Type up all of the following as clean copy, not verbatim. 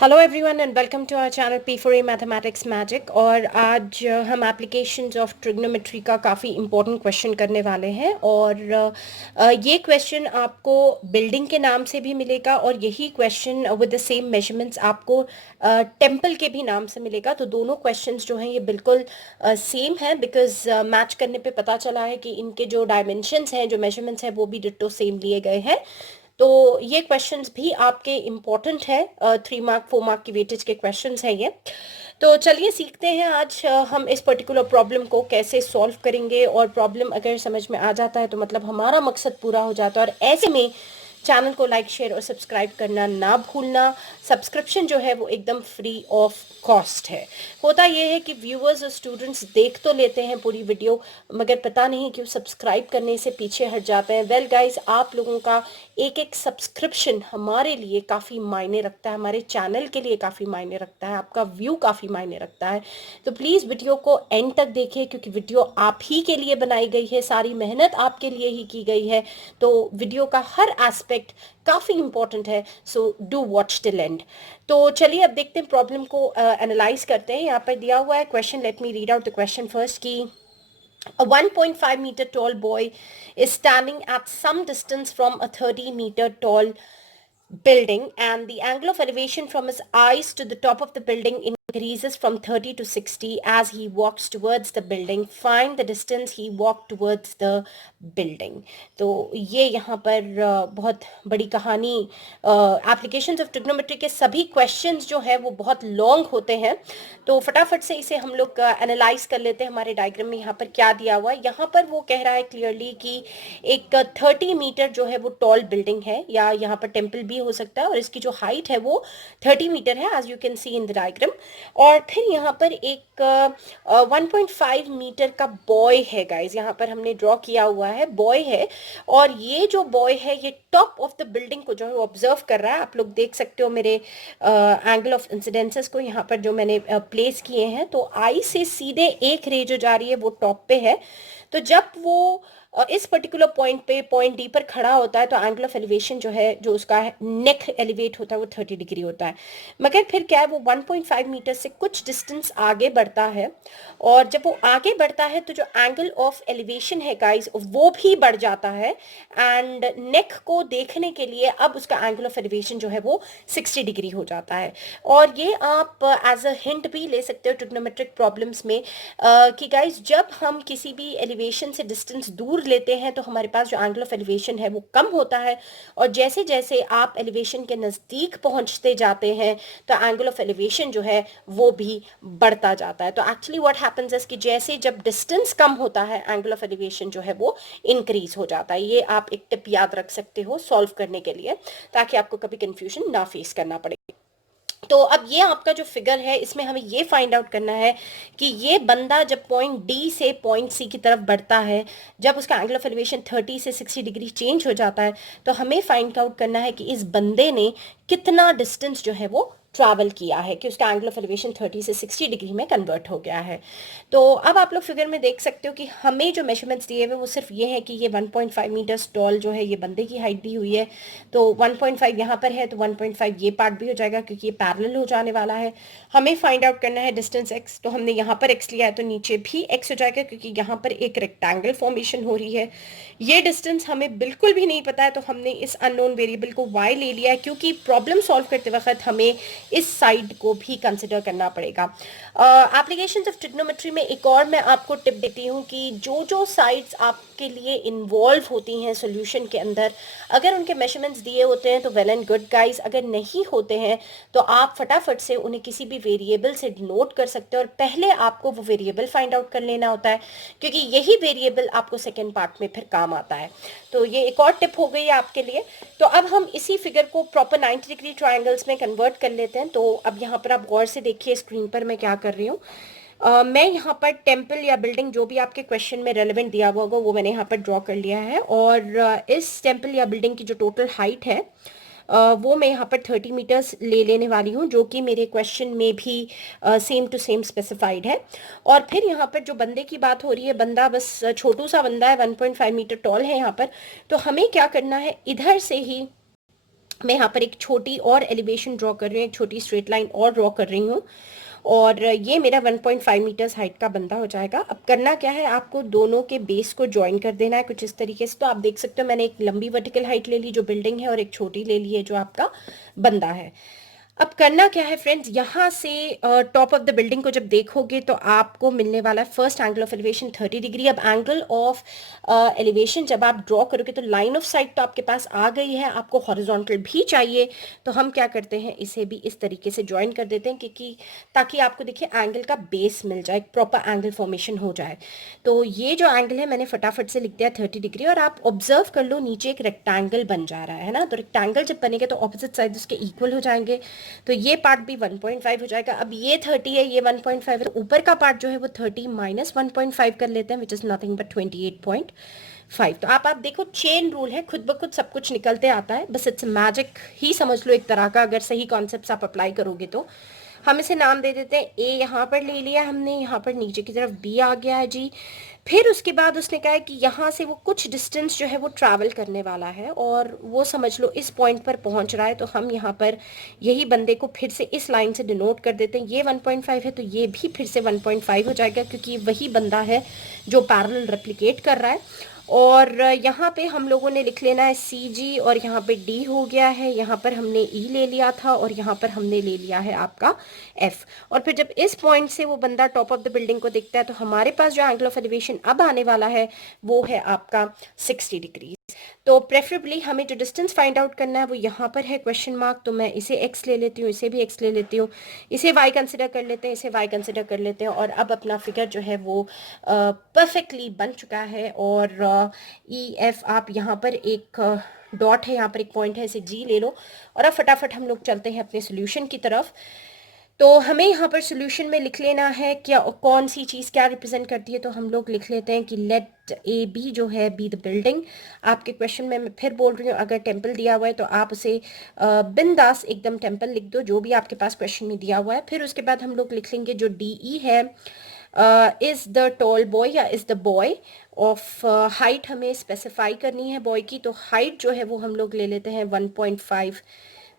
Hello everyone and welcome to our channel P4A mathematics magic. और आज हम applications of trigonometry का काफ़ी इम्पोर्टेंट क्वेश्चन करने वाले हैं। और ये क्वेश्चन आपको बिल्डिंग के नाम से भी मिलेगा और यही question with the same measurements आपको टेम्पल के भी नाम से मिलेगा। तो दोनों क्वेश्चंस जो हैं ये बिल्कुल सेम है, बिकॉज मैच करने पे पता चला है कि इनके जो डायमेंशंस हैं, जो मेजरमेंट्स हैं, वो भी डिट्टो सेम लिए गए हैं। तो ये क्वेश्चंस भी आपके इम्पोर्टेंट है, 3 मार्क 4 मार्क की वेटेज के क्वेश्चंस हैं ये। तो चलिए सीखते हैं आज हम इस पर्टिकुलर प्रॉब्लम को कैसे सॉल्व करेंगे। और प्रॉब्लम अगर समझ में आ जाता है तो मतलब हमारा मकसद पूरा हो जाता है। और ऐसे में चैनल को लाइक शेयर और सब्सक्राइब करना ना भूलना। सब्सक्रिप्शन जो है वो एकदम फ्री ऑफ कॉस्ट है। होता ये है कि व्यूअर्स और स्टूडेंट्स देख तो लेते हैं पूरी वीडियो, मगर पता नहीं क्यों सब्सक्राइब करने से पीछे हट जाते हैं। वेल गाइस, आप लोगों का एक एक सब्सक्रिप्शन हमारे लिए काफ़ी मायने रखता है, हमारे चैनल के लिए काफ़ी मायने रखता है, आपका व्यू काफ़ी मायने रखता है। तो प्लीज़ वीडियो को एंड तक देखिए, क्योंकि वीडियो आप ही के लिए बनाई गई है, सारी मेहनत आपके लिए ही की गई है। तो वीडियो का हर एस्पेक्ट काफ़ी इंपॉर्टेंट है, so do watch till and. तो चलिए अब देखते हैं, प्रॉब्लम को एनालाइज करते हैं। यहाँ पर दिया हुआ है question, let me read out the question first की A 1.5 meter tall boy is standing at some distance from a 30-meter tall building, and the angle of elevation from his eyes to the top of the building increases from 30 to 60 as he walks towards the building. Find the distance he walked towards the building. तो ये यहाँ पर बहुत बड़ी कहानी। Applications of trigonometry के सभी questions जो है वो बहुत लॉन्ग होते हैं, तो फटाफट से इसे हम लोग एनालाइज कर लेते हैं। हमारे डायग्राम में यहाँ पर क्या दिया हुआ है, यहाँ पर वो कह रहा है क्लियरली कि एक 30 मीटर जो है वो टॉल बिल्डिंग है, या यहाँ पर टेम्पल भी हो सकता है, और इसकी जो हाइट है वो 30 मीटर है, as you can see in the diagram. और फिर यहाँ पर एक 1.5 मीटर का बॉय है गाइज, यहाँ पर हमने ड्रॉ किया हुआ है, बॉय है। और ये जो बॉय है ये टॉप ऑफ द बिल्डिंग को जो है वो ऑब्जर्व कर रहा है। आप लोग देख सकते हो मेरे एंगल ऑफ इंसिडेंसेस को यहाँ पर जो मैंने प्लेस किए हैं। तो आई से सीधे एक रे जो जा रही है वो टॉप पे है। तो जब वो इस पर्टिकुलर पॉइंट पे पॉइंट डी पर खड़ा होता है तो एंगल ऑफ एलिवेशन जो है, जो उसका नेक एलिवेट होता है, वो 30 डिग्री होता है। मगर फिर क्या है, वो 1.5 मीटर से कुछ डिस्टेंस आगे बढ़ता है, और जब वो आगे बढ़ता है तो जो एंगल ऑफ एलिवेशन है गाइस वो भी बढ़ जाता है। एंड नेक को देखने के लिए अब उसका एंगल ऑफ एलिवेशन जो है वो 60 डिग्री हो जाता है। और ये आप एज अ हिंट भी ले सकते हो ट्रिग्नोमेट्रिक प्रॉब्लम्स में, कि गाइस जब हम किसी भी एलिवेशन से डिस्टेंस दूर लेते हैं तो हमारे पास जो एंगल ऑफ एलिवेशन है वो कम होता है, और जैसे जैसे आप एलिवेशन के नज़दीक पहुंचते जाते हैं तो एंगल ऑफ एलिवेशन जो है वो भी बढ़ता जाता है। तो एक्चुअली व्हाट हैपेंस इज कि जैसे जब डिस्टेंस कम होता है एंगल ऑफ एलिवेशन जो है वो इंक्रीज हो जाता है। ये आप एक टिप याद रख सकते हो सॉल्व करने के लिए, ताकि आपको कभी कंफ्यूजन ना फेस करना पड़े। तो अब ये आपका जो फिगर है इसमें हमें ये फाइंड आउट करना है कि ये बंदा जब पॉइंट डी से पॉइंट सी की तरफ बढ़ता है, जब उसका एंगल ऑफ एलिवेशन 30 से 60 डिग्री चेंज हो जाता है, तो हमें फाइंड आउट करना है कि इस बंदे ने कितना डिस्टेंस जो है वो ट्रैवल किया है, कि उसका एंगल ऑफ एलिवेशन 30 से 60 डिग्री में कन्वर्ट हो गया है। तो अब आप लोग फिगर में देख सकते हो कि हमें जो मेजरमेंट्स दिए हुए वो सिर्फ ये है कि ये 1.5 मीटर्स टॉल जो है ये बंदे की हाइट दी हुई है। तो 1.5 यहाँ पर है तो 1.5 ये पार्ट भी हो जाएगा, क्योंकि ये पैरेलल हो जाने वाला है। हमें फाइंड आउट करना है डिस्टेंस x, तो हमने यहाँ पर x लिया है तो नीचे भी x हो जाएगा, क्योंकि यहाँ पर एक रेक्टेंगल फॉर्मेशन हो रही है। ये डिस्टेंस हमें बिल्कुल भी नहीं पता है, तो हमने इस अननोन वेरिएबल को y ले लिया है, क्योंकि प्रॉब्लम सॉल्व करते वक्त हमें इस साइड को भी कंसिडर करना पड़ेगा। एप्लीकेशंस ऑफ ट्रिग्नोमेट्री में एक और मैं आपको टिप देती हूँ कि जो जो साइड्स आपके लिए इन्वॉल्व होती हैं सॉल्यूशन के अंदर, अगर उनके मेजरमेंट्स दिए होते हैं तो वेल एंड गुड गाइस, अगर नहीं होते हैं तो आप फटाफट से उन्हें किसी भी वेरिएबल से डिनोट कर सकते हो, और पहले आपको वो वेरिएबल फाइंड आउट कर लेना होता है, क्योंकि यही वेरिएबल आपको सेकेंड पार्ट में फिर काम आता है। तो ये एक और टिप हो गई है आपके लिए। तो अब हम इसी फिगर को प्रॉपर 90 डिग्री ट्रायंगल्स में कन्वर्ट कर लेते हैं। तो अब यहाँ पर आप गौर से देखिए स्क्रीन पर मैं क्या कर रही हूँ। मैं यहाँ पर टेम्पल या बिल्डिंग जो भी आपके क्वेश्चन में रेलेवेंट दिया हुआ होगा वो मैंने यहाँ पर ड्रॉ कर लिया है। और इस टेम्पल या बिल्डिंग की जो टोटल हाइट है वो मैं यहाँ पर 30 मीटर्स ले लेने वाली हूँ, जो कि मेरे क्वेश्चन में भी सेम टू सेम स्पेसिफाइड है। और फिर यहाँ पर जो बंदे की बात हो रही है, बंदा बस छोटू सा बंदा है, 1.5 मीटर टॉल है यहाँ पर। तो हमें क्या करना है, इधर से ही मैं यहाँ पर एक छोटी और एलिवेशन ड्रॉ कर रही हूँ, एक छोटी स्ट्रेट लाइन और ड्रॉ कर रही हूँ, और ये मेरा 1.5 मीटर्स हाइट का बंदा हो जाएगा। अब करना क्या है, आपको दोनों के बेस को ज्वाइन कर देना है कुछ इस तरीके से। तो आप देख सकते हो मैंने एक लंबी वर्टिकल हाइट ले ली जो बिल्डिंग है, और एक छोटी ले ली है जो आपका बंदा है। अब करना क्या है फ्रेंड्स, यहाँ से टॉप ऑफ द बिल्डिंग को जब देखोगे तो आपको मिलने वाला है first angle of elevation 30 degree. अब एंगल ऑफ एलिवेशन जब आप ड्रॉ करोगे तो लाइन ऑफ साइट तो आपके पास आ गई है, आपको हॉरिजॉन्टल भी चाहिए, तो हम क्या करते हैं इसे भी इस तरीके से ज्वाइन कर देते हैं, क्योंकि ताकि आपको देखिए एंगल का बेस मिल जाए, प्रॉपर एंगल फॉर्मेशन हो जाए। तो ये जो एंगल है मैंने फटाफट से लिख दिया 30 डिग्री, और आप ऑब्जर्व कर लो नीचे एक रेक्टेंगल बन जा रहा है ना। तो रेक्टेंगल जब बनेगा तो ऑपोजिट साइड उसके इक्वल हो जाएंगे, तो ये पार्ट भी 1.5 हो जाएगा। अब ये 30 है, ये 1.5 है, तो ऊपर का पार्ट जो है वो 30 माइनस 1.5 कर लेते हैं, विच इज नथिंग बट 28.5। तो आप देखो चेन रूल है, खुद ब खुद सब कुछ निकलते आता है, बस इट्स मैजिक ही समझ लो एक तरह का, अगर सही कॉन्सेप्ट आप अप्लाई करोगे तो। हम इसे नाम दे देते हैं ए, यहाँ पर ले लिया हमने, यहाँ पर नीचे की तरफ बी आ गया है जी। फिर उसके बाद उसने कहा है कि यहाँ से वो कुछ डिस्टेंस जो है वो ट्रैवल करने वाला है, और वो समझ लो इस पॉइंट पर पहुंच रहा है, तो हम यहाँ पर यही बंदे को फिर से इस लाइन से डिनोट कर देते हैं। ये 1.5 है तो ये भी फिर से 1.5 हो जाएगा, क्योंकि वही बंदा है जो पैरेलल रेप्लिकेट कर रहा है। और यहाँ पे हम लोगों ने लिख लेना है सी जी, और यहाँ पे डी हो गया है, यहाँ पर हमने ई ले लिया था, और यहाँ पर हमने ले लिया है आपका एफ। और फिर जब इस पॉइंट से वो बंदा टॉप ऑफ द बिल्डिंग को देखता है तो हमारे पास जो एंगल ऑफ एलिवेशन अब आने वाला है वो है आपका 60 डिग्री। तो प्रेफरेबली हमें जो डिस्टेंस फाइंड आउट करना है वो यहाँ पर है क्वेश्चन मार्क, तो मैं इसे एक्स ले लेती हूँ, इसे भी एक्स ले लेती हूँ, इसे वाई कंसिडर कर लेते हैं, इसे वाई कंसिडर कर लेते हैं, और अब अपना फिगर जो है वो परफेक्टली बन चुका है। और ई एफ आप यहाँ पर एक डॉट है, यहाँ पर एक पॉइंट है, इसे जी ले लो, और अब फटाफट हम लोग चलते हैं अपने सोल्यूशन की तरफ। तो हमें यहाँ पर सोल्यूशन में लिख लेना है क्या, कौन सी चीज़ क्या रिप्रेजेंट करती है, तो हम लोग लिख लेते हैं कि लेट ए बी जो है बी द बिल्डिंग। आपके क्वेश्चन में मैं फिर बोल रही हूँ, अगर टेम्पल दिया हुआ है तो आप उसे बिंदास एकदम टेम्पल लिख दो, जो भी आपके पास क्वेश्चन में दिया हुआ है। फिर उसके बाद हम लोग लिख लेंगे जो डी ई है, इज़ द टॉल बॉय या is the boy of, height हमें स्पेसिफाई करनी है बॉय की, तो हाइट जो है वो हम लोग ले लेते हैं 1.5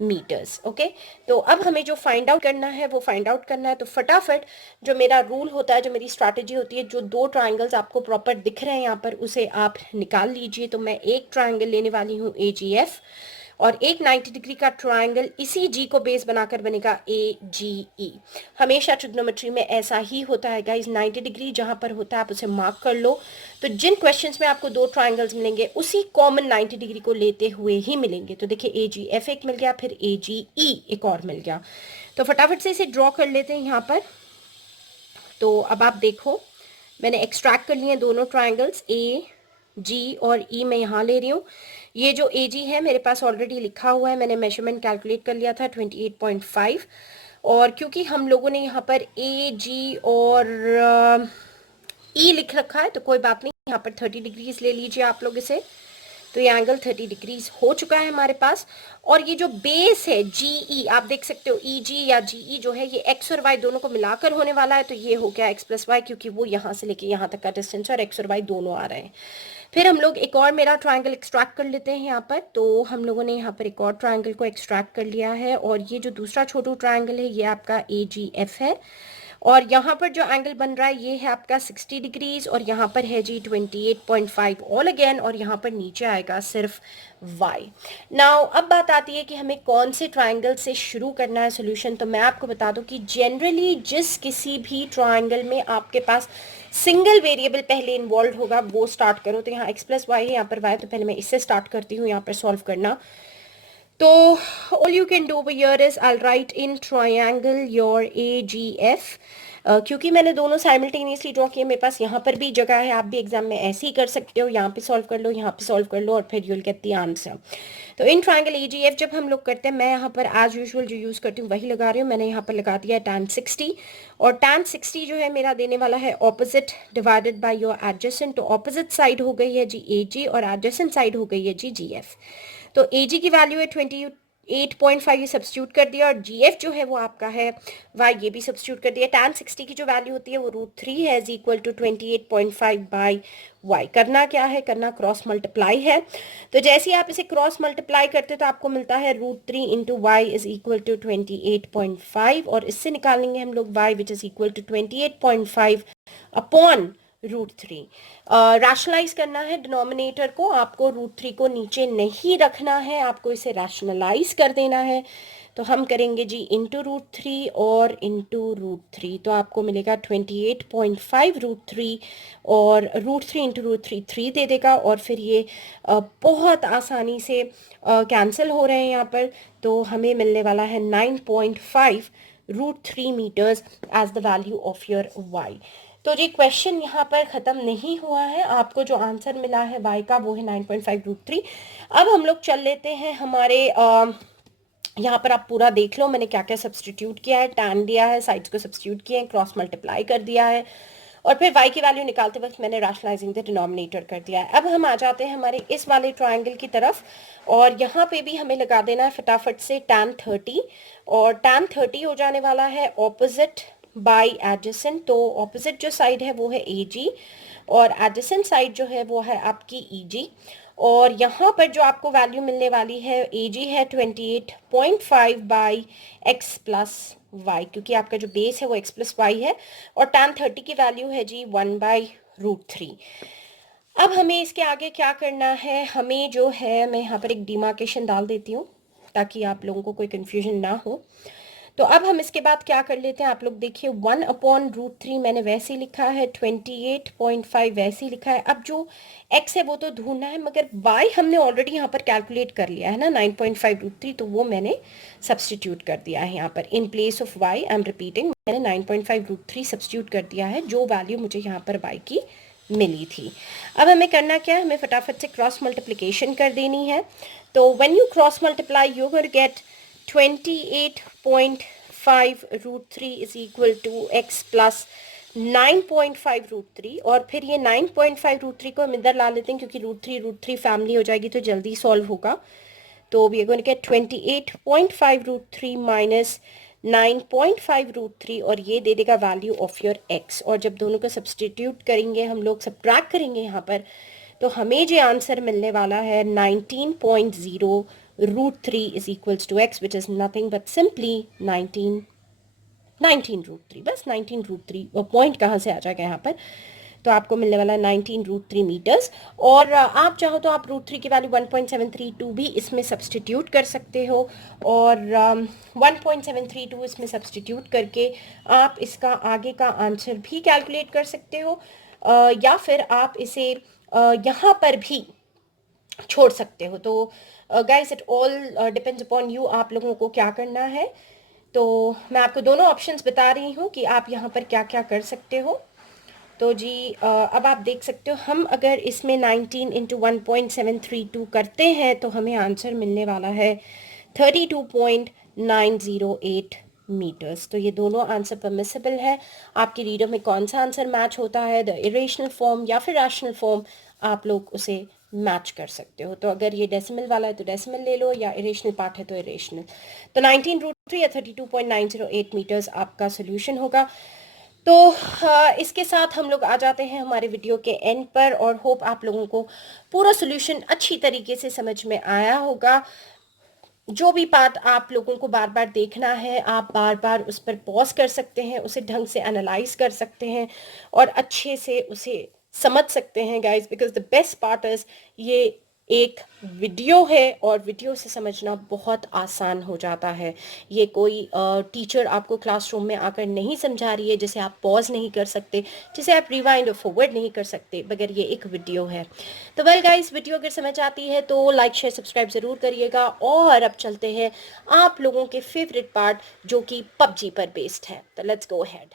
मीटर्स। ओके, तो अब हमें जो फाइंड आउट करना है वो फाइंड आउट करना है। तो फटाफट जो मेरा रूल होता है, जो मेरी स्ट्रैटेजी होती है, जो दो ट्राइंगल्स आपको प्रॉपर दिख रहे हैं यहाँ पर उसे आप निकाल लीजिए। तो मैं एक ट्राइंगल लेने वाली हूँ ए जी एफ, और एक 90 डिग्री का ट्राइंगल इसी जी को बेस बनाकर बनेगा ए जी ई। हमेशा ट्रिग्नोमेट्री में ऐसा ही होता है गाइस, 90 डिग्री जहां पर होता है आप उसे मार्क कर लो। तो जिन क्वेश्चंस में आपको दो ट्राइंगल्स मिलेंगे उसी कॉमन 90 डिग्री को लेते हुए ही मिलेंगे। तो देखिए ए जी एफ एक मिल गया, फिर ए जी ई एक और मिल गया। तो फटाफट से इसे ड्रॉ कर लेते हैं यहाँ पर। तो अब आप देखो मैंने एक्सट्रैक्ट कर लिए दोनों ट्राइंगल्स, ए जी और ई मैं यहाँ ले रही हूँ। ये जो ए जी है मेरे पास ऑलरेडी लिखा हुआ है, मैंने मेजरमेंट कैलकुलेट कर लिया था 28.5। और क्योंकि हम लोगों ने यहाँ पर ए जी और ई लिख रखा है तो कोई बात नहीं, यहाँ पर 30 डिग्रीज ले लीजिए आप लोग इसे। तो ये एंगल 30 डिग्रीज हो चुका है हमारे पास। और ये जो बेस है जीई, आप देख सकते हो ई जी या जीई जो है ये एक्स और वाई दोनों को मिलाकर होने वाला है, तो ये हो गया एक्स प्लस वाई, क्योंकि वो यहाँ से लेके यहाँ तक का डिस्टेंस और एक्स और वाई दोनों आ रहे हैं। फिर हम लोग एक और मेरा ट्राइंगल एक्सट्रैक्ट कर लेते हैं यहाँ पर। तो हम लोगों ने यहाँ पर एक और ट्राइंगल को एक्सट्रैक्ट कर लिया है, और ये जो दूसरा छोटू ट्राइंगल है ये आपका ए जी एफ है, और यहाँ पर जो एंगल बन रहा है ये है आपका 60 डिग्रीज, और यहाँ पर है जी 28.5 ऑल अगेन, और यहाँ पर नीचे आएगा सिर्फ y। नाउ अब बात आती है कि हमें कौन से ट्राइंगल से शुरू करना है सोल्यूशन। तो मैं आपको बता दूं कि जनरली जिस किसी भी ट्राइंगल में आपके पास सिंगल वेरिएबल पहले इन्वॉल्व होगा वो स्टार्ट करो। तो यहाँ x प्लस वाई है, यहाँ पर y, तो पहले मैं इससे स्टार्ट करती हूँ यहाँ पर सॉल्व करना। तो all you can do over here is I'll write in triangle your AGF, क्योंकि मैंने दोनों साइमल्टेनियसली ड्रॉ किए, मेरे पास यहाँ पर भी जगह है, आप भी एग्जाम में ऐसे ही कर सकते हो, यहाँ पे सॉल्व कर लो, यहाँ पे सॉल्व कर लो, और फिर यूल गेट द आंसर। तो इन ट्राइंगल AGF जब हम लोग करते हैं, मैं यहाँ पर एज यूजुअल जो यूज़ करती हूँ वही लगा रही हूँ। मैंने यहाँ पर लगा दिया है tan 60, और tan 60 जो है मेरा देने वाला है opposite divided by your adjacent. तो ऑपोजिट साइड हो गई है जी AG, और एडजेसेंट साइड हो गई है जी GF। तो AG की वैल्यू है 8.5 ये सब्स्टिट्यूट कर दिया, और जी एफ जो है वो आपका है वाई, ये भी सब्स्टिट्यूट कर दिया। tan 60 की जो वैल्यू होती है वो √3 है, is equal to 28.5 by y. करना क्या है, करना क्रॉस मल्टीप्लाई है। तो जैसे ही आप इसे क्रॉस मल्टीप्लाई करते हो तो आपको मिलता है √3 into y is equal to 28.5, और इससे निकालेंगे हम लोग y which is equal to 28.5 upon √3। Rationalise करना है डिनोमिनेटर को, आपको √3 को नीचे नहीं रखना है, आपको इसे रैशनलाइज कर देना है। तो हम करेंगे जी इंटू √3 और इंटू √3, तो आपको मिलेगा 28.5 √3, और √3 इंटू √3 3 दे देगा, और फिर ये बहुत आसानी से कैंसिल हो रहे हैं यहाँ पर। तो हमें मिलने वाला है 9.5 √3 metres as the value of your y. तो जी क्वेश्चन यहाँ पर ख़त्म नहीं हुआ है, आपको जो आंसर मिला है वाई का वो है 9.5 √3। अब हम लोग चल लेते हैं हमारे यहाँ पर आप पूरा देख लो मैंने क्या क्या सब्सटीट्यूट किया है। tan दिया है, साइड्स को सब्सटीट्यूट किए हैं, क्रॉस मल्टीप्लाई कर दिया है, और फिर y की वैल्यू निकालते वक्त मैंने रैशनलाइजिंग द डिनोमिनेटर कर दिया है। अब हम आ जाते हैं हमारे इस वाले ट्रायंगल की तरफ, और यहाँ पे भी हमें लगा देना है फटाफट से tan 30, और tan 30 हो जाने वाला है ऑपोजिट बाई एडजेसेंट। तो ऑपोजिट जो साइड है वो है AG, और एडजेसेंट साइड जो है वो है आपकी EG। और यहाँ पर जो आपको वैल्यू मिलने वाली है AG है 28.5 बाई x प्लस वाई, क्योंकि आपका जो बेस है वो x प्लस वाई है, और tan 30 की वैल्यू है जी 1 बाई √3। अब हमें इसके आगे क्या करना है, हमें जो है मैं यहाँ पर एक डिमार्केशन डाल देती हूँ ताकि आप लोगों को कोई कंफ्यूजन ना हो। तो अब हम इसके बाद क्या कर लेते हैं, आप लोग देखिए 1 अपॉन √3 मैंने वैसे ही लिखा है, 28.5 वैसे ही लिखा है। अब जो x है वो तो ढूंढना है, मगर y हमने ऑलरेडी यहाँ पर कैलकुलेट कर लिया है ना 9.5 √3, तो वो मैंने सब्सटीट्यूट कर दिया है यहाँ पर in place of y। I am repeating, मैंने 9.5 √3 सब्सटीट्यूट कर दिया है, जो वैल्यू मुझे यहाँ पर y की मिली थी। अब हमें करना क्या है, हमें फटाफट से क्रॉस मल्टीप्लिकेशन कर देनी है। तो when you cross multiply you will get 28.5 √3 is equal to x plus 9.5 √3, और फिर ये 9.5 √3 को हम इधर ला लेते हैं क्योंकि √3 फैमिली हो जाएगी तो जल्दी सॉल्व होगा। तो we are going to get 28.5 √3 minus 9.5 √3, और ये दे देगा वैल्यू ऑफ योर x। और जब दोनों को सब्सटीट्यूट करेंगे, हम लोग सब्ट्रैक्ट करेंगे यहाँ पर, तो हमें जो आंसर मिलने वाला है 19.0 √3 is equals to x, which is nothing but simply 19 √3। बस 19 √3, वो पॉइंट कहाँ से आ जाएगा यहाँ पर, तो आपको मिलने वाला है 19 √3 मीटर्स। और आप चाहो तो आप √3 की वैल्यू 1.732 भी इसमें सब्सटीट्यूट कर सकते हो, और 1.732 इसमें सब्सटीट्यूट करके आप इसका आगे का आंसर भी कैलकुलेट कर सकते हो, या फिर आप इसे यहाँ पर भी छोड़ सकते हो। तो guys it all depends upon you, आप लोगों को क्या करना है। तो मैं आपको दोनों ऑप्शंस बता रही हूँ कि आप यहाँ पर क्या क्या कर सकते हो। तो जी अब आप देख सकते हो, हम अगर इसमें 19 इंटू 1.732 करते हैं तो हमें आंसर मिलने वाला है 32.908 मीटर्स। तो ये दोनों आंसर परमिसिबल है। आपकी रीडर में कौन सा आंसर मैच होता है, द इरेशनल फॉर्म या फिर रैशनल फॉर्म, आप लोग उसे मैच कर सकते हो। तो अगर ये डेसिमल वाला है तो डेसिमल ले लो, या इरेशनल पार्ट है तो इरेशनल। तो 19 √3 या 32.908 मीटर्स आपका सोल्यूशन होगा। तो इसके साथ हम लोग आ जाते हैं हमारे वीडियो के एंड पर, और होप आप लोगों को पूरा सोल्यूशन अच्छी तरीके से समझ में आया होगा। जो भी पार्ट आप लोगों को बार बार देखना है, आप बार बार उस पर पॉज कर सकते हैं, उसे ढंग से एनालाइज कर सकते हैं, और अच्छे से उसे समझ सकते हैं guys, because the best part is ये एक वीडियो है, और वीडियो से समझना बहुत आसान हो जाता है। ये कोई टीचर आपको क्लासरूम में आकर नहीं समझा रही है जिसे आप पॉज नहीं कर सकते, जिसे आप रिवाइंड और फॉरवर्ड नहीं कर सकते, मगर ये एक वीडियो है। तो वेल गाइस, वीडियो अगर समझ आती है तो लाइक शेयर सब्सक्राइब ज़रूर करिएगा। और अब चलते हैं आप लोगों के फेवरेट पार्ट, जो कि पबजी पर बेस्ड है। तो लेट्स गो अहेड।